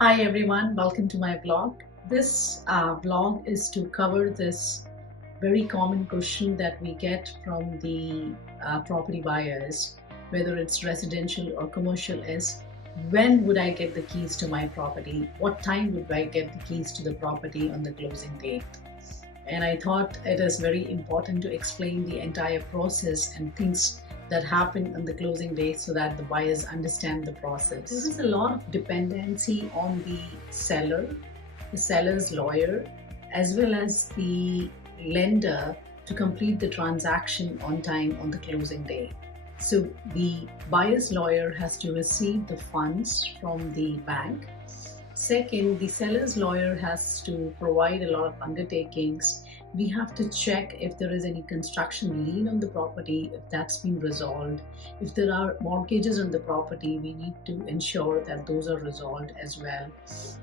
Hi everyone, welcome to my blog. This vlog is to cover this very common question that we get from the property buyers, whether it's residential or commercial, is when would I get the keys to my property? What time would I get the keys to the property on the closing date? And I thought it is very important to explain the entire process and things that happen on the closing day so that the buyers understand the process. There is a lot of dependency on the seller's lawyer, as well as the lender to complete the transaction on time on the closing day. So the buyer's lawyer has to receive the funds from the bank. Second, the seller's lawyer has to provide a lot of undertakings. We have to check if there is any construction lien on the property, if that's been resolved. If there are mortgages on the property, we need to ensure that those are resolved as well.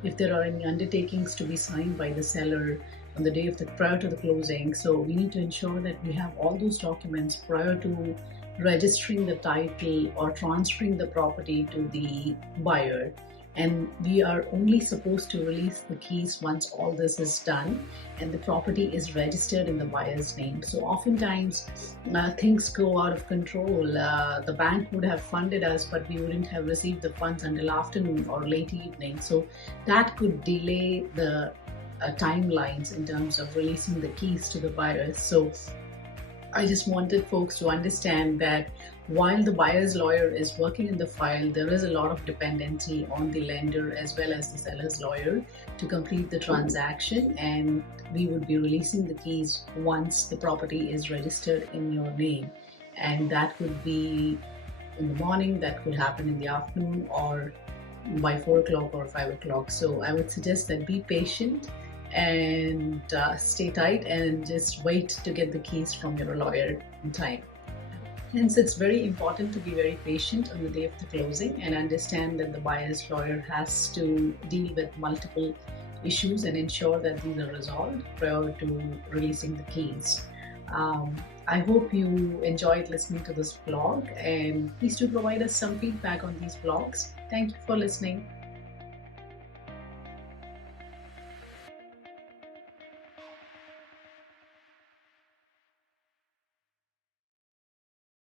If there are any undertakings to be signed by the seller on the day of prior to the closing, so we need to ensure that we have all those documents prior to registering the title or transferring the property to the buyer. And we are only supposed to release the keys once all this is done and the property is registered in the buyer's name. So oftentimes things go out of control. The bank would have funded us, but we wouldn't have received the funds until afternoon or late evening. So that could delay the timelines in terms of releasing the keys to the buyers. So I just wanted folks to understand that while the buyer's lawyer is working in the file, there is a lot of dependency on the lender as well as the seller's lawyer to complete the transaction, and we would be releasing the keys once the property is registered in your name. And that could be in the morning, that could happen in the afternoon, or by 4 o'clock or 5 o'clock. So I would suggest that be patient and stay tight and just wait to get the keys from your lawyer in time. Hence, it's very important to be very patient on the day of the closing and understand that the buyer's lawyer has to deal with multiple issues and ensure that these are resolved prior to releasing the keys. I hope you enjoyed listening to this vlog, and please do provide us some feedback on these vlogs. Thank you for listening.